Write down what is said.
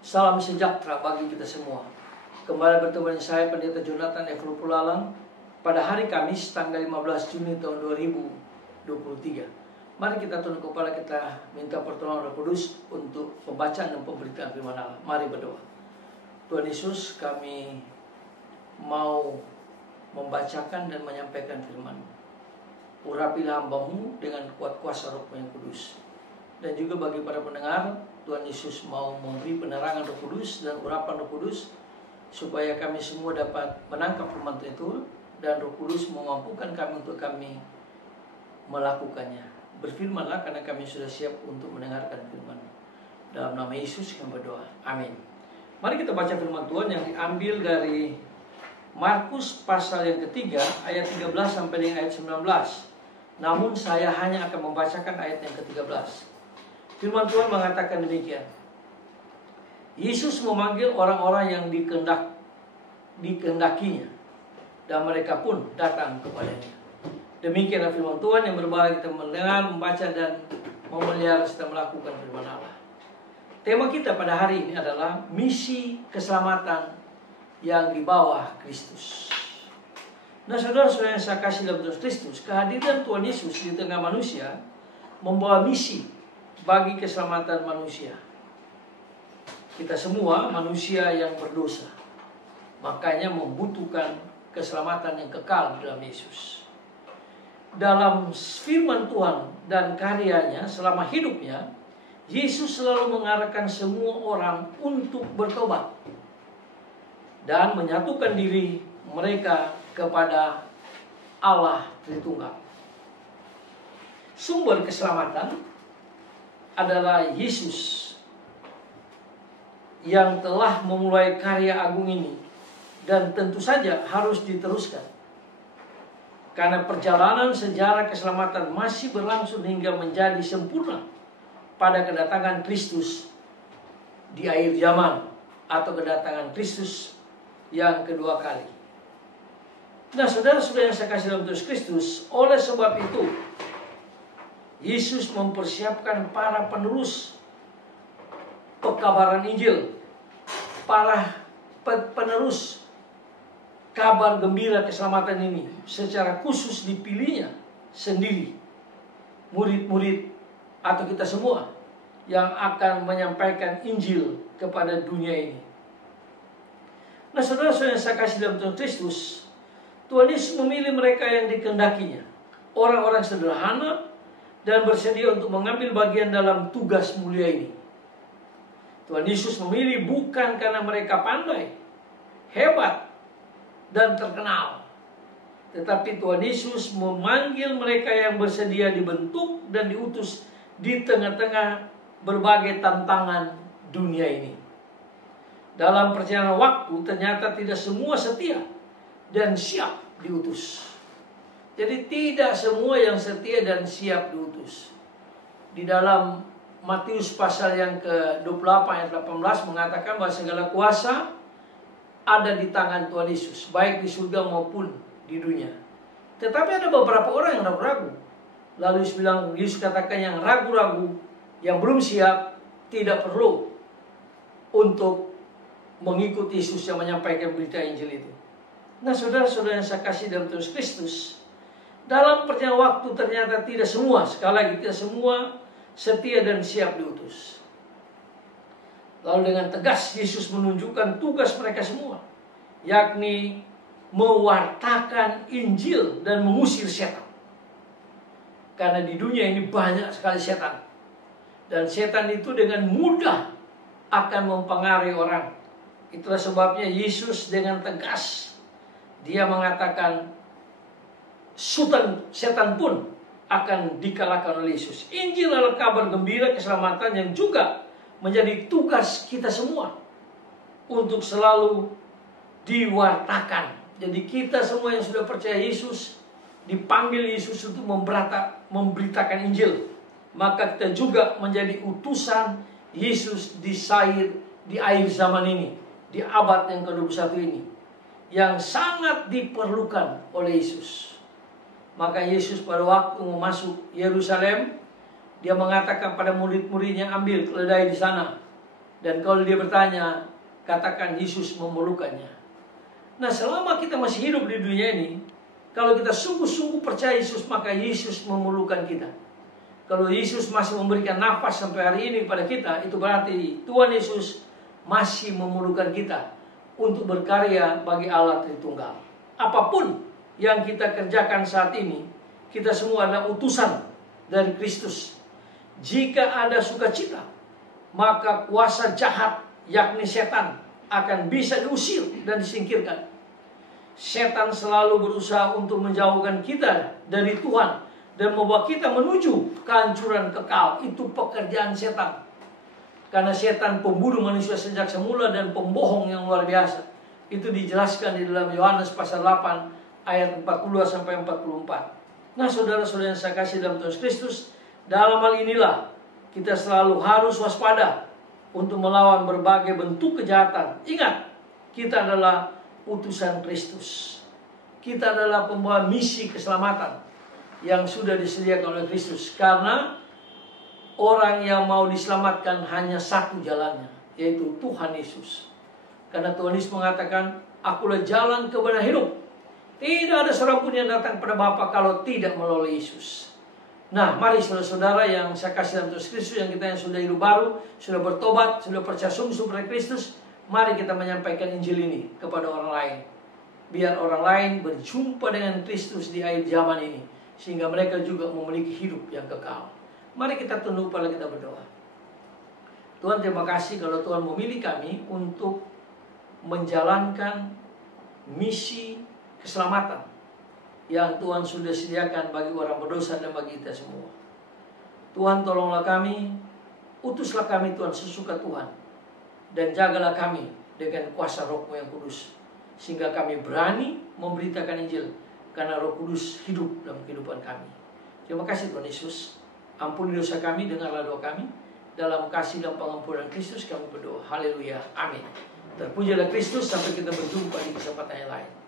Salam sejahtera bagi kita semua. Kembali bertemu dengan saya Pendeta Jonathan Evlo Pulalang pada hari Kamis tanggal 15 Juni tahun 2023. Mari kita tunduk kepala, kita minta pertolongan Roh Kudus untuk pembacaan dan pemberitaan firman Allah. Mari berdoa. Tuhan Yesus, kami mau membacakan dan menyampaikan firman-Mu. Urapilah hamba-Mu dengan kuat kuasa Roh-Mu yang kudus. Dan juga bagi para pendengar, Tuhan Yesus mau memberi penerangan Roh Kudus dan urapan Roh Kudus supaya kami semua dapat menangkap firman itu dan Roh Kudus memampukan kami untuk kami melakukannya. Berfirmanlah karena kami sudah siap untuk mendengarkan firman. Dalam nama Yesus kami berdoa. Amin. Mari kita baca firman Tuhan yang diambil dari Markus pasal yang ketiga ayat 13 sampai dengan ayat 19. Namun saya hanya akan membacakan ayat yang ke-13. Firman Tuhan mengatakan demikian. Yesus memanggil orang-orang yang dikehendakinya, dan mereka pun datang kepadanya. Demikianlah firman Tuhan yang berbahaya kita mendengar, membaca, dan memelihara serta melakukan firman Allah. Tema kita pada hari ini adalah misi keselamatan yang di bawah Kristus. Nah, saudara-saudara yang saya kasih dalam Kristus, kehadiran Tuhan Yesus di tengah manusia membawa misi bagi keselamatan manusia. Kita semua manusia yang berdosa, makanya membutuhkan keselamatan yang kekal dalam Yesus. Dalam firman Tuhan dan karyanya selama hidupnya, Yesus selalu mengarahkan semua orang untuk bertobat dan menyatukan diri mereka kepada Allah Tritunggal. Sumber keselamatan adalah Yesus yang telah memulai karya agung ini, dan tentu saja harus diteruskan karena perjalanan sejarah keselamatan masih berlangsung hingga menjadi sempurna pada kedatangan Kristus di akhir zaman atau kedatangan Kristus yang kedua kali. Nah, saudara-saudara yang saya kasih dalam Tuhan Kristus, oleh sebab itu Yesus mempersiapkan para penerus pekabaran Injil, para penerus kabar gembira keselamatan ini. Secara khusus dipilihnya sendiri murid-murid atau kita semua yang akan menyampaikan Injil kepada dunia ini. Nah, saudara-saudara yang saya kasih dalam Tuhan Kristus, Tuhan Yesus memilih mereka yang dikehendakinya, orang-orang sederhana dan bersedia untuk mengambil bagian dalam tugas mulia ini. Tuhan Yesus memilih bukan karena mereka pandai, hebat, dan terkenal, tetapi Tuhan Yesus memanggil mereka yang bersedia dibentuk dan diutus di tengah-tengah berbagai tantangan dunia ini. Dalam perjalanan waktu ternyata tidak semua setia dan siap diutus. Jadi tidak semua yang setia dan siap diutus. Di dalam Matius pasal yang ke-28 ayat 18 mengatakan bahwa segala kuasa ada di tangan Tuhan Yesus, baik di surga maupun di dunia. Tetapi ada beberapa orang yang ragu-ragu. Lalu Yesus katakan yang ragu-ragu, yang belum siap, tidak perlu untuk mengikuti Yesus yang menyampaikan berita Injil itu. Nah, saudara-saudara yang saya kasih dalam Tuhan Kristus, dalam perjalanan waktu ternyata tidak semua, sekali lagi tidak semua setia dan siap diutus. Lalu dengan tegas Yesus menunjukkan tugas mereka semua, yakni mewartakan Injil dan mengusir setan. Karena di dunia ini banyak sekali setan, dan setan itu dengan mudah akan mempengaruhi orang. Itulah sebabnya Yesus dengan tegas dia mengatakan setan pun akan dikalahkan oleh Yesus. Injil adalah kabar gembira keselamatan yang juga menjadi tugas kita semua untuk selalu diwartakan. Jadi kita semua yang sudah percaya Yesus dipanggil Yesus untuk memberitakan Injil. Maka kita juga menjadi utusan Yesus di akhir zaman ini, di abad yang ke-21 ini, yang sangat diperlukan oleh Yesus. Maka Yesus pada waktu masuk Yerusalem, dia mengatakan pada murid-muridnya, ambil keledai di sana, Dan kalau dia bertanya, katakan Yesus memerlukannya. Nah, selama kita masih hidup di dunia ini, kalau kita sungguh-sungguh percaya Yesus, maka Yesus memerlukan kita. Kalau Yesus masih memberikan nafas sampai hari ini pada kita, itu berarti Tuhan Yesus masih memerlukan kita untuk berkarya bagi Allah Tritunggal. Apapun yang kita kerjakan saat ini, kita semua adalah utusan dari Kristus. Jika ada sukacita, maka kuasa jahat, yakni setan, akan bisa diusir dan disingkirkan. Setan selalu berusaha untuk menjauhkan kita dari Tuhan dan membawa kita menuju kehancuran kekal. Itu pekerjaan setan. Karena setan pembunuh manusia sejak semula dan pembohong yang luar biasa. Itu dijelaskan di dalam Yohanes pasal 8 ayat 42 sampai 44. Nah, saudara-saudara yang saya kasih dalam Tuhan Kristus, dalam hal inilah kita selalu harus waspada untuk melawan berbagai bentuk kejahatan. Ingat, kita adalah utusan Kristus. Kita adalah pembawa misi keselamatan yang sudah disediakan oleh Kristus. Karena orang yang mau diselamatkan hanya satu jalannya, yaitu Tuhan Yesus. Karena Tuhan Yesus mengatakan, akulah jalan kebenaran hidup. Tidak ada seorang pun yang datang kepada Bapa kalau tidak melalui Yesus. Nah, mari saudara-saudara yang saya kasih dalam Tuhan Kristus, yang kita yang sudah hidup baru, sudah bertobat, sudah percaya sungguh-sungguh pada Kristus, mari kita menyampaikan Injil ini kepada orang lain. Biar orang lain berjumpa dengan Kristus di akhir zaman ini, sehingga mereka juga memiliki hidup yang kekal. Mari kita tunduk kepala kita berdoa. Tuhan, terima kasih kalau Tuhan memilih kami untuk menjalankan misi keselamatan yang Tuhan sudah sediakan bagi orang berdosa dan bagi kita semua. Tuhan, tolonglah kami, utuslah kami Tuhan sesuka Tuhan, dan jagalah kami dengan kuasa Roh-Mu yang kudus, sehingga kami berani memberitakan Injil, karena Roh Kudus hidup dalam kehidupan kami. Terima kasih Tuhan Yesus. Ampuni dosa kami, dengarlah doa kami. Dalam kasih dan pengampunan Kristus kami berdoa. Haleluya. Amin. Terpujilah Kristus. Sampai kita berjumpa di kesempatan yang lain.